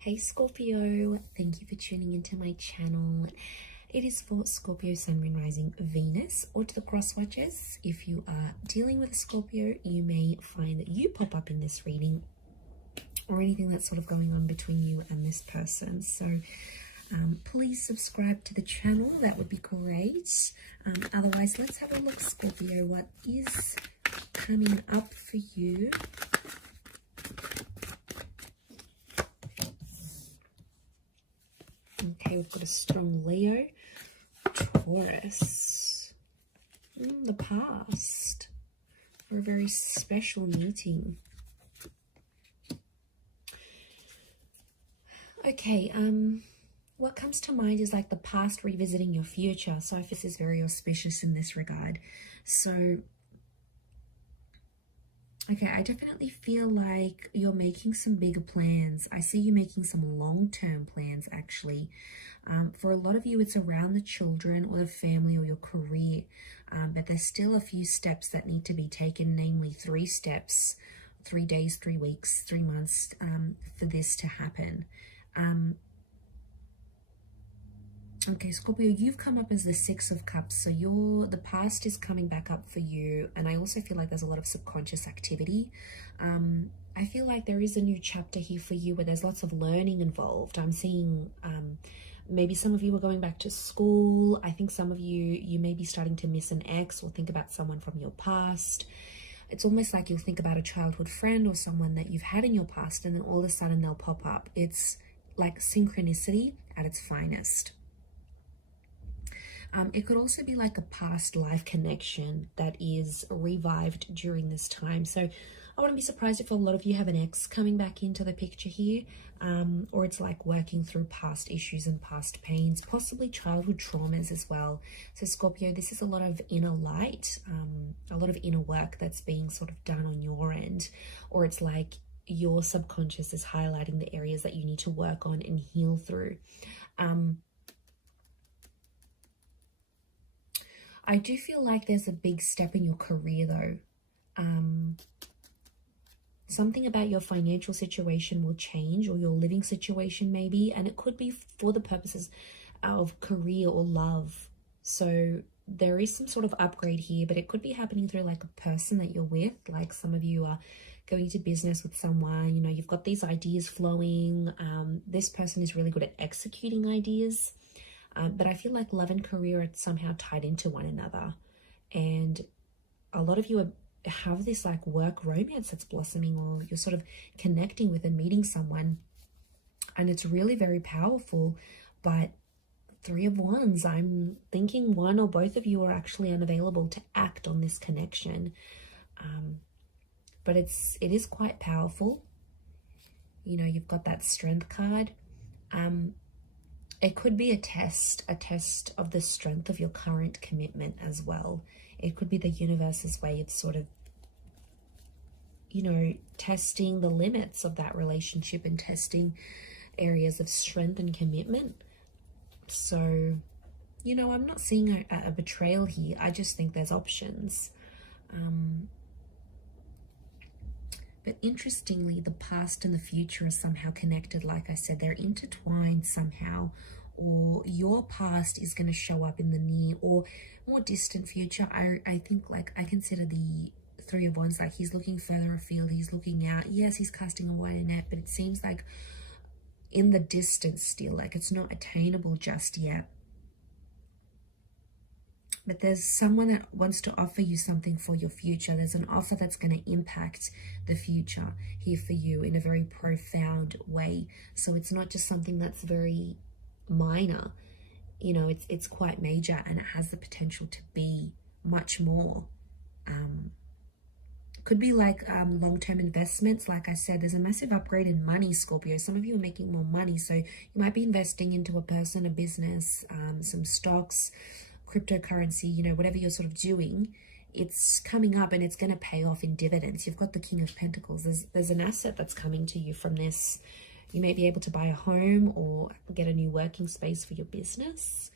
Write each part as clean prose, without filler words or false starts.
Hey Scorpio, thank you for tuning into my channel. It is for Scorpio, Sun, Moon, Rising, Venus, or to the cross watchers. If you are dealing with a Scorpio, you may find that you pop up in this reading or anything that's sort of going on between you and this person. So please subscribe to the channel, that would be great. Otherwise, let's have a look, Scorpio, what is coming up for you. Okay, we've got a strong Leo, Taurus, the past, or a very special meeting. Okay, what comes to mind is like the past revisiting your future. So this is very auspicious in this regard. So, okay, I definitely feel like you're making some bigger plans. I see you making some long-term plans, actually. For a lot of you, it's around the children or the family or your career. But there's still a few steps that need to be taken, namely 3 steps, 3 days, 3 weeks, 3 months for this to happen. Okay, Scorpio, you've come up as the 6 of Cups, so the past is coming back up for you, and I also feel like there's a lot of subconscious activity. I feel like there is a new chapter here for you where there's lots of learning involved. I'm seeing maybe some of you are going back to school. I think some of you may be starting to miss an ex or think about someone from your past. It's almost like you'll think about a childhood friend or someone that you've had in your past, and then all of a sudden they'll pop up. It's like synchronicity at its finest. It could also be like a past life connection that is revived during this time. So I wouldn't be surprised if a lot of you have an ex coming back into the picture here, or it's like working through past issues and past pains, possibly childhood traumas as well. So Scorpio, this is a lot of inner light, a lot of inner work that's being sort of done on your end, or it's like your subconscious is highlighting the areas that you need to work on and heal through. I do feel like there's a big step in your career though. Something about your financial situation will change, or your living situation maybe, and it could be for the purposes of career or love. So there is some sort of upgrade here, but it could be happening through like a person that you're with. Like some of you are going to business with someone, you know, you've got these ideas flowing. This person is really good at executing ideas. But I feel like love and career are somehow tied into one another. And a lot of you have this like work romance that's blossoming, or you're sort of connecting with and meeting someone. And it's really very powerful. But 3 of Wands, I'm thinking one or both of you are actually unavailable to act on this connection. But it is quite powerful. You know, you've got that Strength card. It could be a test of the strength of your current commitment as well. It could be the universe's way of sort of, you know, testing the limits of that relationship and testing areas of strength and commitment. So, you know, I'm not seeing a betrayal here. I just think there's options. But interestingly, the past and the future are somehow connected. Like I said, they're intertwined somehow, or your past is going to show up in the near or more distant future. I think, like, I consider the 3 of Wands like he's looking further afield, he's looking out. Yes, he's casting a wider net, but it seems like in the distance still, like it's not attainable just yet. But there's someone that wants to offer you something for your future. There's an offer that's going to impact the future here for you in a very profound way. So it's not just something that's very minor. You know, it's quite major, and it has the potential to be much more. Could be like long-term investments. Like I said, there's a massive upgrade in money, Scorpio. Some of you are making more money. So you might be investing into a person, a business, some stocks, cryptocurrency, you know, whatever you're sort of doing, it's coming up and it's going to pay off in dividends. You've got the King of Pentacles. There's an asset that's coming to you from this. You may be able to buy a home or get a new working space for your business.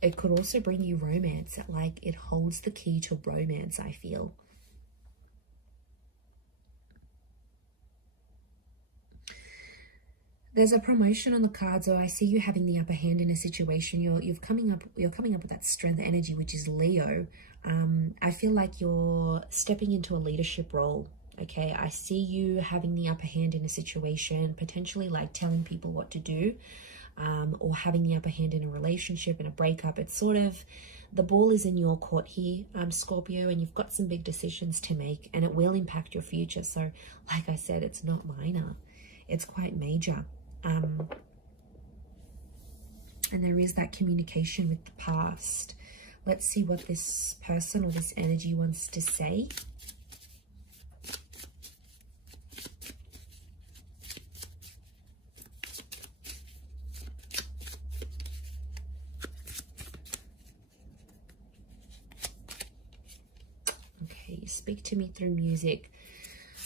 It could also bring you romance. Like it holds the key to romance, I feel. There's a promotion on the cards, or I see you having the upper hand in a situation. You're coming up with that strength energy, which is Leo. I feel like you're stepping into a leadership role. Okay, I see you having the upper hand in a situation, potentially like telling people what to do, or having the upper hand in a relationship, in a breakup. It's sort of, the ball is in your court here, Scorpio, and you've got some big decisions to make, and it will impact your future. So like I said, it's not minor, it's quite major. And there is that communication with the past. Let's see what this person or this energy wants to say. Okay, speak to me through music.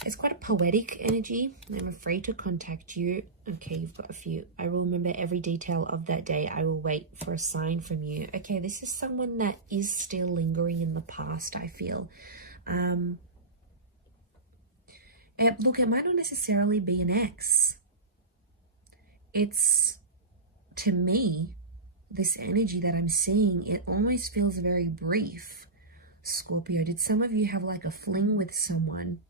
It's quite a poetic energy. I'm afraid to contact you. Okay, you've got a few. I will remember every detail of that day. I will wait for a sign from you. Okay, this is someone that is still lingering in the past, I feel. Look, it might not necessarily be an ex. It's, to me, this energy that I'm seeing, it almost feels very brief. Scorpio, did some of you have like a fling with someone?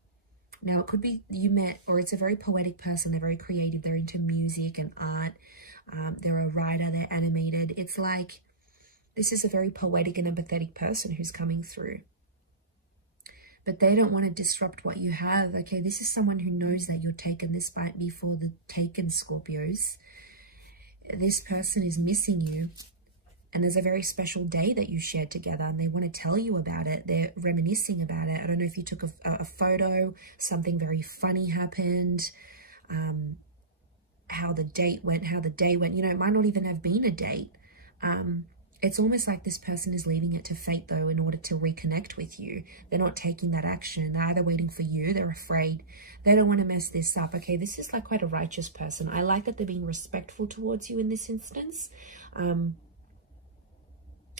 Now, it could be you met, or it's a very poetic person. They're very creative. They're into music and art. They're a writer. They're animated. It's like this is a very poetic and empathetic person who's coming through. But they don't want to disrupt what you have. Okay, this is someone who knows that you're taken. This might be for the taken, Scorpios. This person is missing you. And there's a very special day that you shared together, and they want to tell you about it. They're reminiscing about it. I don't know if you took a photo, something very funny happened, how the date went, how the day went. You know, it might not even have been a date. It's almost like this person is leaving it to fate, though, in order to reconnect with you. They're not taking that action. They're either waiting for you. They're afraid. They don't want to mess this up. Okay, this is like quite a righteous person. I like that they're being respectful towards you in this instance.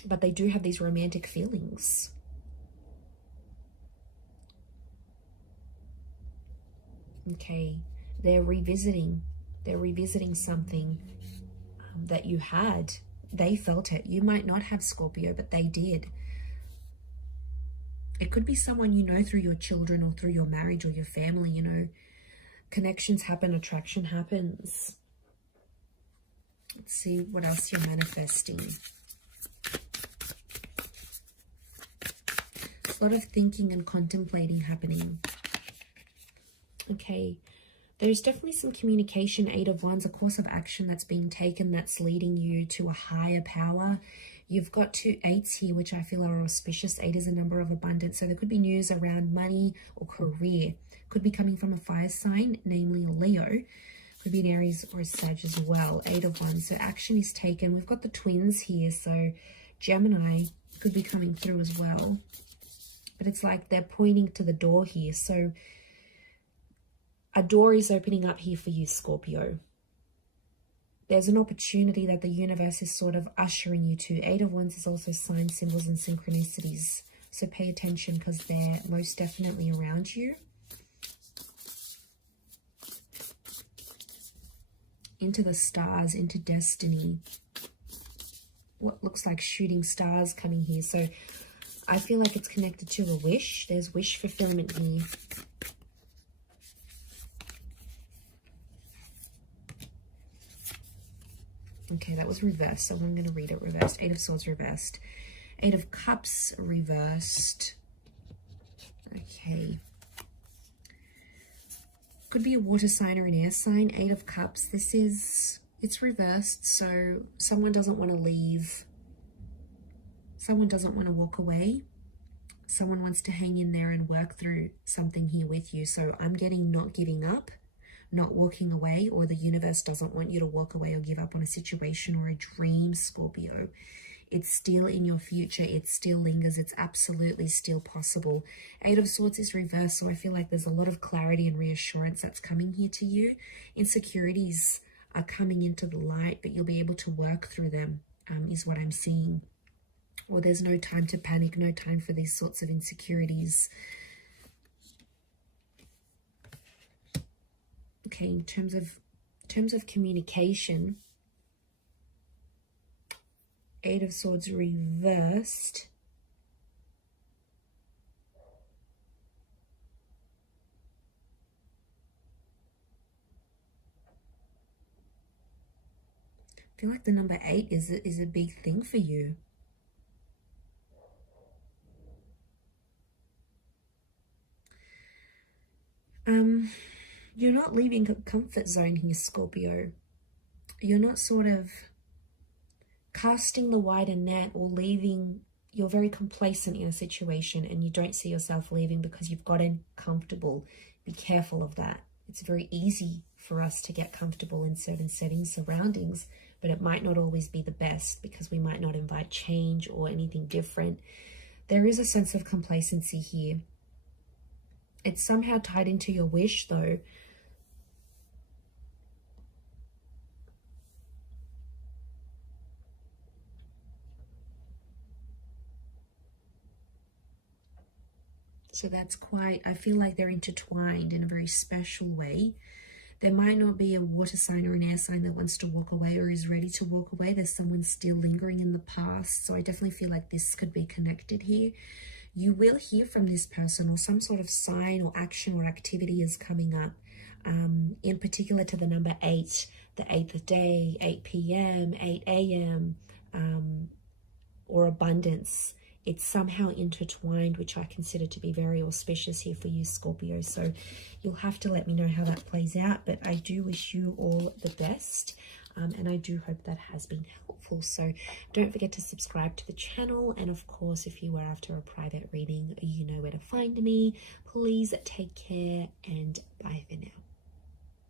But they do have these romantic feelings. Okay, they're revisiting something that you had. They felt it. You might not have, Scorpio, but they did. It could be someone you know through your children or through your marriage or your family. You know, connections happen, attraction happens. Let's see what else you're manifesting. A lot of thinking and contemplating happening. Okay, there's definitely some communication. 8 of Wands, a course of action that's being taken that's leading you to a higher power. You've got 2 8s here, which I feel are auspicious. 8 is a number of abundance. So there could be news around money or career. Could be coming from a fire sign, namely Leo. Could be an Aries or a Sag as well. 8 of Wands. So action is taken. We've got the twins here. So Gemini could be coming through as well. But it's like they're pointing to the door here. So a door is opening up here for you, Scorpio. There's an opportunity that the universe is sort of ushering you to. 8 of Wands is also signs, symbols, and synchronicities. So pay attention because they're most definitely around you. Into the stars, into destiny. What looks like shooting stars coming here. So I feel like it's connected to a wish. There's wish fulfillment here. Okay, that was reversed, so I'm going to read it reversed. 8 of Swords reversed. 8 of Cups reversed. Okay. Could be a water sign or an air sign. 8 of Cups. It's reversed, so someone doesn't want to leave. Someone doesn't want to walk away. Someone wants to hang in there and work through something here with you. So I'm getting not giving up, not walking away, or the universe doesn't want you to walk away or give up on a situation or a dream, Scorpio. It's still in your future. It still lingers. It's absolutely still possible. 8 of Swords is reversed, so I feel like there's a lot of clarity and reassurance that's coming here to you. Insecurities are coming into the light, but you'll be able to work through them, is what I'm seeing. Or there's no time to panic, no time for these sorts of insecurities. Okay, in terms of terms of communication, 8 of Swords reversed. I feel like the number 8 is a big thing for you. You're not leaving a comfort zone here, Scorpio. You're not sort of casting the wider net or leaving. You're very complacent in a situation and you don't see yourself leaving because you've gotten comfortable. Be careful of that. It's very easy for us to get comfortable in certain settings, surroundings, but it might not always be the best because we might not invite change or anything different. There is a sense of complacency here. It's somehow tied into your wish, though. So that's quite, I feel like they're intertwined in a very special way. There might not be a water sign or an air sign that wants to walk away or is ready to walk away. There's someone still lingering in the past. So I definitely feel like this could be connected here. You will hear from this person, or some sort of sign or action or activity is coming up, in particular to the number 8, the 8th day, 8 p.m., 8 a.m., or abundance. It's somehow intertwined, which I consider to be very auspicious here for you, Scorpio. So you'll have to let me know how that plays out. But I do wish you all the best. And I do hope that has been helpful. So don't forget to subscribe to the channel. And of course, if you were after a private reading, you know where to find me. Please take care and bye for now.